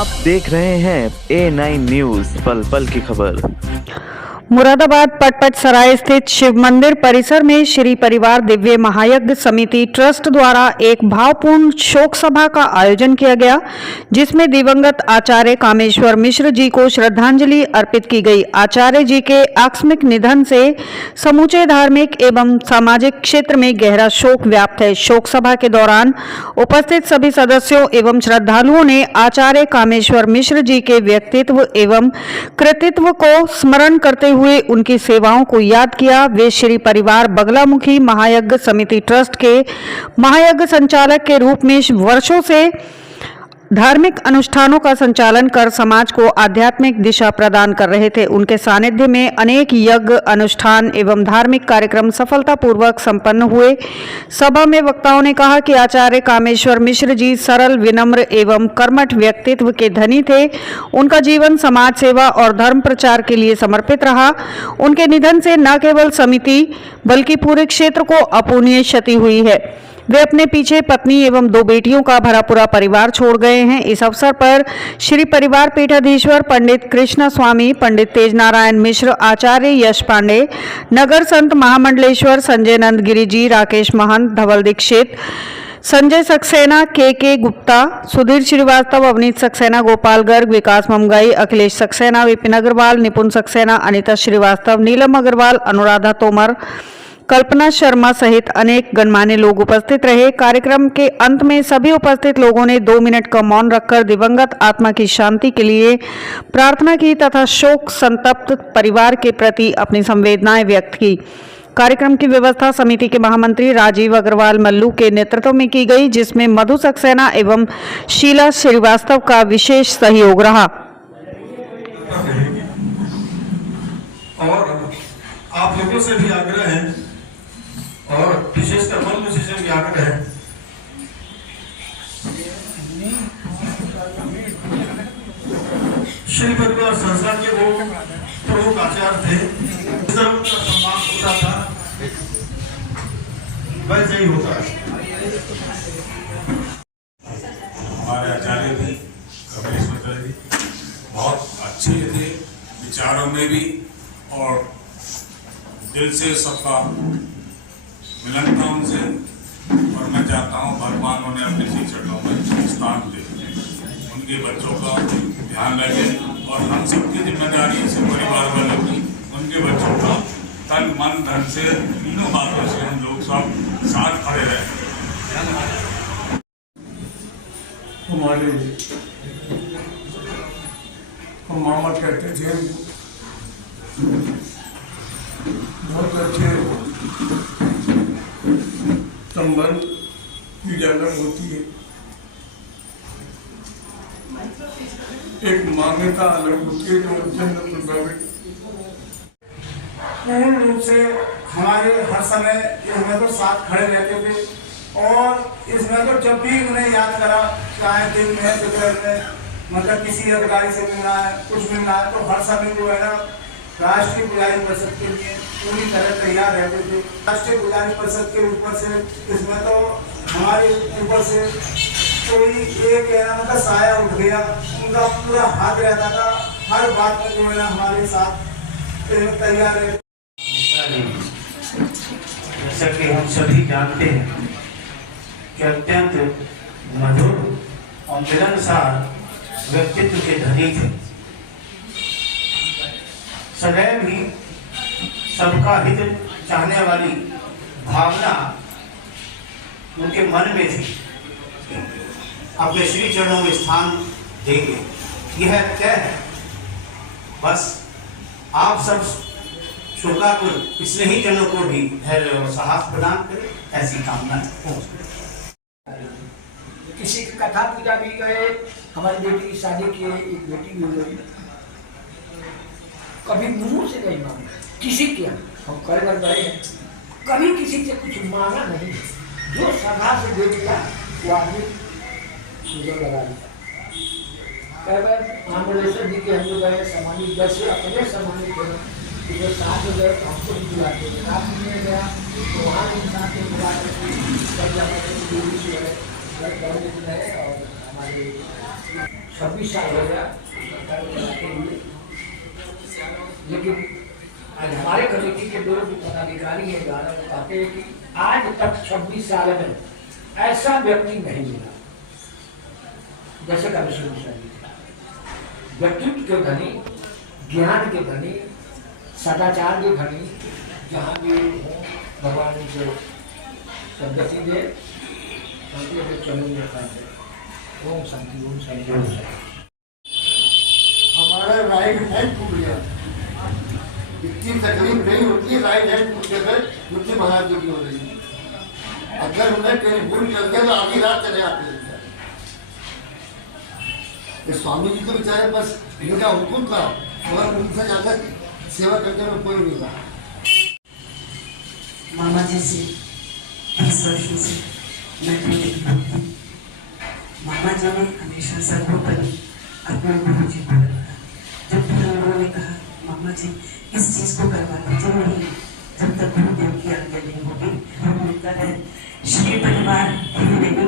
आप देख रहे हैं A9 न्यूज, पल पल की खबर। मुरादाबाद पटपट सराय स्थित शिव मंदिर परिसर में श्री परिवार दिव्य महायज्ञ समिति ट्रस्ट द्वारा एक भावपूर्ण शोक सभा का आयोजन किया गया, जिसमें दिवंगत आचार्य कामेश्वर मिश्र जी को श्रद्धांजलि अर्पित की गई। आचार्य जी के आकस्मिक निधन से समूचे धार्मिक एवं सामाजिक क्षेत्र में गहरा शोक व्याप्त है। शोक सभा के दौरान उपस्थित सभी सदस्यों एवं श्रद्धालुओं ने आचार्य कामेश्वर मिश्र जी के व्यक्तित्व एवं कृतित्व को स्मरण करते हुए उनकी सेवाओं को याद किया। वे श्री परिवार बगलामुखी महायज्ञ समिति ट्रस्ट के महायज्ञ संचालक के रूप में वर्षों से धार्मिक अनुष्ठानों का संचालन कर समाज को आध्यात्मिक दिशा प्रदान कर रहे थे। उनके सानिध्य में अनेक यज्ञ अनुष्ठान एवं धार्मिक कार्यक्रम सफलतापूर्वक संपन्न हुए। सभा में वक्ताओं ने कहा कि आचार्य कामेश्वर मिश्र जी सरल, विनम्र एवं कर्मठ व्यक्तित्व के धनी थे। उनका जीवन समाज सेवा और धर्म प्रचार के लिए समर्पित रहा। उनके निधन से न केवल समिति बल्कि पूरे क्षेत्र को अपूरणीय क्षति हुई है। वे अपने पीछे पत्नी एवं 2 बेटियों का भरा पूरा परिवार छोड़ गए हैं। इस अवसर पर श्री परिवार पीठाधीश्वर पंडित कृष्ण स्वामी, पंडित तेज नारायण मिश्र, आचार्य यश पांडे, नगर संत महामंडलेश्वर संजय नंद गिरी जी, राकेश महंत, धवल दीक्षित, संजय सक्सेना, के गुप्ता, सुधीर श्रीवास्तव, अवनीत सक्सेना, गोपाल गर्ग, विकास ममगाई, अखिलेश सक्सेना, विपिन अग्रवाल, निपुण सक्सेना, अनिता श्रीवास्तव, नीलम अग्रवाल, अनुराधा तोमर, कल्पना शर्मा सहित अनेक गणमान्य लोग उपस्थित रहे। कार्यक्रम के अंत में सभी उपस्थित लोगों ने 2 मिनट का मौन रखकर दिवंगत आत्मा की शांति के लिए प्रार्थना की तथा शोक संतप्त परिवार के प्रति अपनी संवेदनाएं व्यक्त की। कार्यक्रम की व्यवस्था समिति के महामंत्री राजीव अग्रवाल मल्लू के नेतृत्व में की गई, जिसमें मधु सक्सेना एवं शीला श्रीवास्तव का विशेष सहयोग रहा। और आप लोगों से भी आग्रह है और विशेषकर मन विशेषण की आग्रह है, श्री परिवार संस्थान के वो प्रमुख आचार्य थे, धर्म का सम्मान होता था वैसे ही होता है। हमारे आचार्य भी कपिलेश्वर जी बहुत अच्छे थे, विचारों में भी और दिल से सबका मिलन था उनसे। और मैं चाहता हूँ भगवान उन्हें अपने श्री चरणों में स्थान दे, उनके बच्चों का ध्यान रखे और हम सबकी जिम्मेदारी से परिवार वालों की उनके बच्चों का तन मन धन से तीनों बातों से हम लोग सब साथ खड़े रहे। हमारे हम मामा कहते थे, बहुत अच्छे संबंध की जगह होती है। एक मान्यता अलग होती है जो अत्यंत प्रभावित पूर्ण रूप से हमारे हर समय इसमें तो साथ खड़े रहते थे और इसमें तो जब भी उन्हें याद करा, चाहे दिन में दोपहर में, मतलब किसी अधिकारी से मिलना है, कुछ मिलना है, तो हर समय जो है ना राष्ट्रीय पुजारी परिषद के लिए पूरी तरह तैयार रहते थे। राष्ट्रीय पुजारी परिषद के ऊपर से इसमें तो हमारे ऊपर से कोई एक मतलब साया उठ गया, उनका पूरा हाथ रहता था, हर बात में जो है ना हमारे साथ तैयार है। जैसा कि हम सभी जानते हैं कि अत्यंत मधुर और मिलनसार व्यक्तित्व के धनी थे। सदैव ही सबका हित चाहने वाली भावना उनके मन में थी। अपने श्री चरणों में स्थान देंगे, यह तय है। बस आप सब शोकाकुल स्नेही जनों को भी धैर्य और साहस प्रदान करें, ऐसी कामना है। किसी की कथा पूजा भी गए, हमारी बेटी की शादी की, एक बेटी भी गई, कभी मुंह से नहीं मांगा किसी के, हम कर गए हैं, कभी किसी से कुछ मांगा नहीं। जो श्रद्धा से दे दिया वो आदमी पूजा लगा दिया। कई बार महामंडलेश्वर जी के हम लोग गए, सम्मानित जैसे अपने सम्मानित थे, जो साथ में गए हमको भी बुलाते, साथ में गया तो वहाँ इंसान को बुला करके और हमारे 26 साल हो गया कार्य चलाते हुए, लेकिन आज हमारे कमेटी के दो पदाधिकारी हैं द्वारा वो कहते हैं कि आज तक 26 साल में ऐसा व्यक्ति नहीं मिला जैसे कमिश्नर मिश्रा जी थे। व्यक्तित्व के धनी, ज्ञान के धनी, सदाचार के धनी, जहाँ भी हो भगवान उनसे सदगति दे, उनके चलेंगे पाएंगे। ओम शांति, ओम शांति, ओम शांति। हमारा राइट हैंड टूट गया, इतनी तकलीफ नहीं होती, राइट हैंड टूट गए, मुझे महादेव की हो रही है। अगर उन्हें कहीं भूल कर गया तो आधी रात चले आते हैं। स्वामी जी तो बेचारे बस इनका हुक्म था और उनसे ज्यादा सेवा करने में कोई नहीं था। मामा जी से 20 वर्षों से मैं प्रेरित हूँ। मामा जी ने हमेशा सर्वोपरि अपने गुरु जी को रखा। जब भी हम लोगों ने कहा मामा जी इस चीज को करवा दीजिए, नहीं जब तक गुरुदेव की आज्ञा नहीं होगी हम उनका है। श्री परिवार ही नहीं,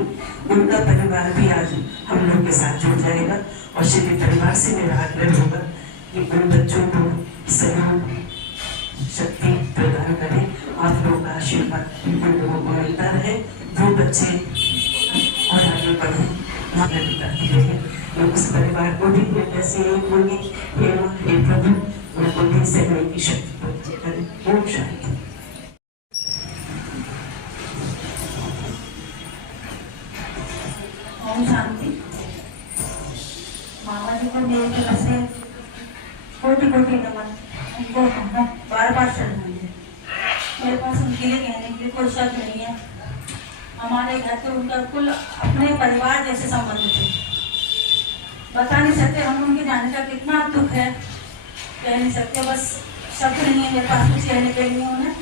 उनका परिवार भी आज हम लोग के साथ जुड़ जाएगा और श्री परिवार से मेरा आग्रह होगा कि उन बच्चों को सहयोग शक्ति प्रदान करें। आप लोगों का आशीर्वाद उन लोगों को मिलता रहे, वो बच्चे और आगे बढ़े। मैं बताती रही मैं उस परिवार को भी मैं कैसे एक होंगी, हे माँ हे प्रभु उनको भी सहने की शक्ति प्रदान करें। ओम शांति। ओम शांति। मामा जी को मेरी तरफ से कोटि कोटि नमन। उनको बार बार श्रद्धांजलि। मेरे पास उनके लिए कहने के लिए कोई शब्द नहीं है। हमारे घर पे उनका कुल अपने परिवार जैसे संबंध थे, बता नहीं सकते हम उनके जाने का कितना दुख है, कह नहीं सकते, बस शब्द नहीं है मेरे पास कुछ कहने के लिए। उन्हें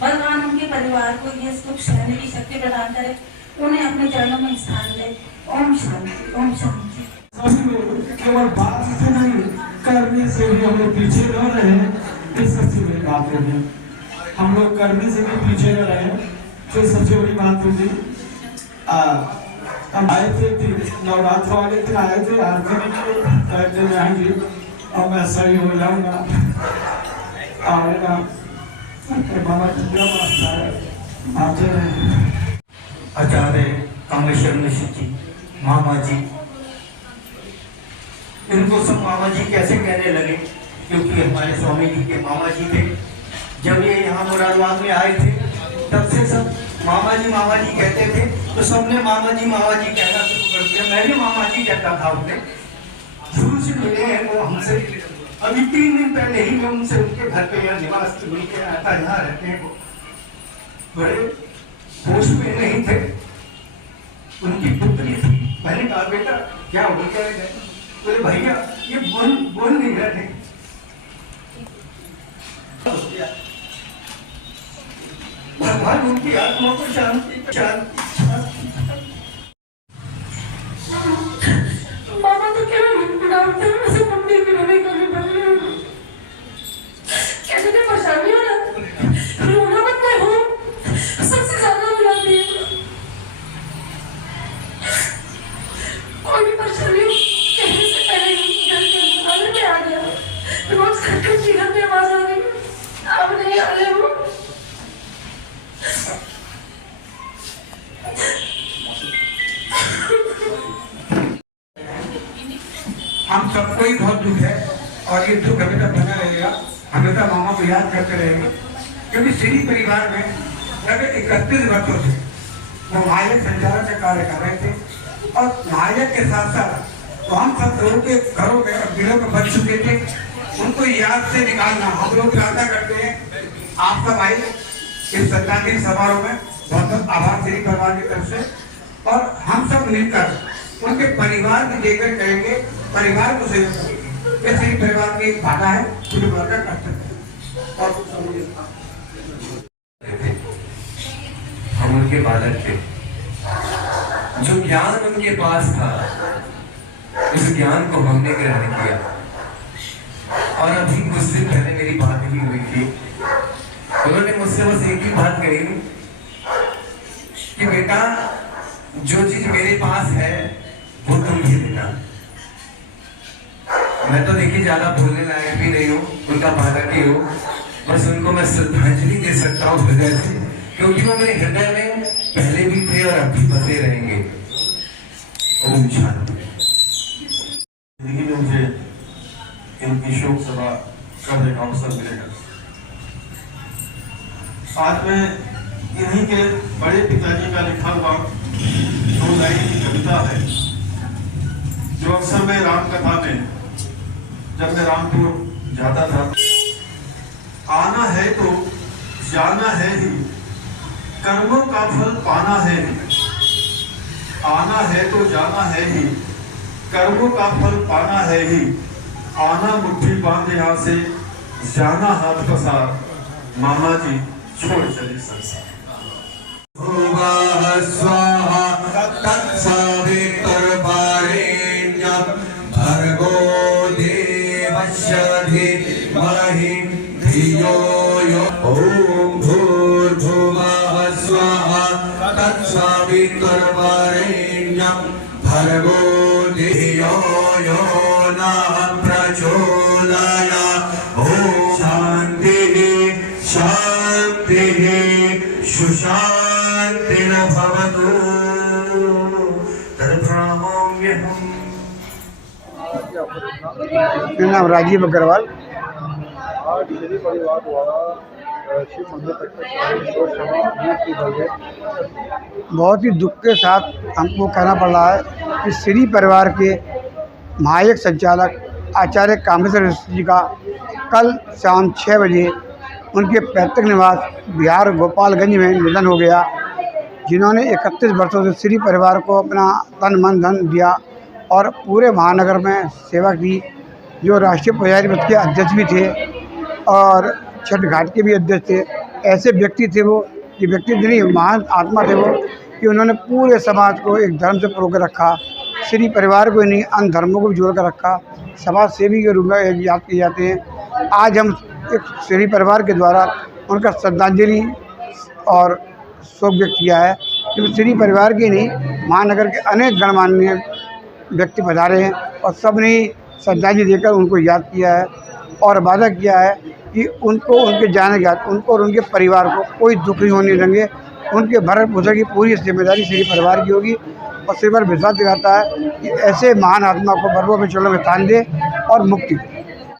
भगवान उनके परिवार को ये सुख सहने की शक्ति प्रदान करे, उन्हें अपने चरणों में स्थान दे। ओम शांति, ओम शांति। केवल बात से नहीं करने से भी हम लोग पीछे न रहे, इस सबसे बड़ी बात होगी। हम लोग करने से भी पीछे न रहे, तो सबसे बड़ी बात होगी। हम आए थे नवरात्र वाले दिन आए थे, आरती में आएंगे और मैं सही हो जाऊंगा आऊँगा। बाबा आते रहे। आचार्य कामेश्वर मिश्र जी, मामा जी, इनको सब मामा जी कैसे कहने लगे, क्योंकि हमारे स्वामी जी के मामा जी थे। जब ये यहाँ मुरादाबाद में आए थे तब से सब मामा जी कहते थे, तो सबने मामा जी कहना शुरू कर दिया। मैं भी मामा जी कहता था, उन्हें शुरू से मिले हैं वो हमसे। अभी 3 दिन पहले ही मैं उनसे उनके घर पे यहाँ निवास उनके आता यहाँ रहते हैं, वो बड़े होश में नहीं थे। उनकी पुत्री थी, मैंने कहा बेटा क्या हो गया है? बोले भैया ये बोल नहीं रहे। भगवान उनकी आत्मा को शांति मामा तो केवल डॉक्टर में से मुंडी की नमी करने वाले कैसे क्या परेशानी हो रहा रोना मत मैं हूँ सबसे ज्यादा हो जाती है। कोई भी परेशानी हो कहने से पहले ही घर के अंदर में आ गया। रोज घर में आवाज आ रही अब नहीं आ रहे हो। हम सबको ही बहुत दुख है और ये दुख हमेशा बना रहेगा, हमेशा मामा को याद करते रहेंगे। क्योंकि श्री परिवार में लगभग 31 वर्षों से वो महायक संचालन का कार्य कर रहे थे और महायक के साथ साथ तो हम सब लोगों के घरों में दिलों में बच चुके थे। उनको याद से निकालना हम लोग प्रार्थना करते हैं। आप सब आए इस श्रद्धांजलि समारोह में, बहुत बहुत आभार श्री परिवार की तरफ से। और हम सब मिलकर उनके परिवार की देखकर करेंगे, परिवार को सहयोग करेंगे। ये श्री परिवार की एक बाधा है, पूरे वर्ग का कर्तव्य है। और हम उनके बालक थे, जो ज्ञान उनके पास था उस ज्ञान को हमने ग्रहण किया। और अभी कुछ दिन पहले मेरी बात ही हुई थी, उन्होंने मुझसे बस एक ही बात कही कि बेटा जो चीज मेरे पास है वो तुम भी देना। मैं तो देखिए ज्यादा बोलने लायक भी नहीं हूँ, उनका बालक ही हूँ, बस उनको मैं श्रद्धांजलि दे सकता हूँ हृदय से, क्योंकि वो मेरे हृदय में पहले भी थे और अब भी बसे रहेंगे। ओम शांति। जिंदगी में मुझे इनकी शोक सभा करने का अवसर मिलेगा। आज में इन्हीं के बड़े पिताजी का लिखा हुआ 2 लाइन की कविता है, जो अक्सर मैं राम कथा में, जब मैं रामपुर जाता था, आना है तो जाना है ही, कर्मों का फल पाना है ही। आना है तो जाना है ही, कर्मों का फल पाना है ही। आना मुट्ठी बांध यहाँ से, जाना हाथ पसार, मामा जी छोड़ चले संसार। स्वाहा तत्सवितुर्वरेण्यं भर्गो देवस्य धीमहि धियो यो ॐ भूर्भुवः स्वाहा तत्सवितुर्वरेण्यं भर्गो धियो यो नः प्रचोदयात्। ॐ शान्तिः शान्तिः सुशान्तिर्भवतु। तत्प्रणमाम्यहम्। मेरा नाम राजीव अग्रवाल। आज श्री परिवार द्वारा शिव मंदिर बहुत ही दुख के साथ हमको कहना पड़ रहा है कि श्री परिवार के महायक संचालक आचार्य कामेश्वर जी का कल शाम 6 बजे उनके पैतृक निवास बिहार गोपालगंज में निधन हो गया, जिन्होंने 31 वर्षों से श्री परिवार को अपना तन मन धन दिया और पूरे महानगर में सेवा की। जो राष्ट्रीय पुजारी पद के अध्यक्ष भी थे और छठ घाट के भी अध्यक्ष थे। ऐसे व्यक्ति थे वो, कि व्यक्ति नहीं, महान आत्मा थे वो, कि उन्होंने पूरे समाज को एक धर्म से परोकर रखा। श्री परिवार को ही नहीं, अन्य धर्मों को भी जोड़ कर रखा। समाज सेवी के रूप में याद किए जाते हैं। आज हम एक श्री परिवार के द्वारा उनका श्रद्धांजलि और शोक व्यक्त किया है, क्योंकि श्री परिवार के नहीं, महानगर के अनेक गणमान्य व्यक्ति पधारे हैं और सब ने श्रद्धांजलि देकर उनको याद किया है और वादा किया है कि उनको, उनके जाने के बाद उनको और उनके परिवार को कोई दुख नहीं होने देंगे। उनके भरण पोषण की पूरी जिम्मेदारी श्री परिवार की होगी और श्री पर विश्वास दिलाता है कि ऐसे महान आत्मा को पर्वों में चलो में स्थान दे और मुक्ति दे।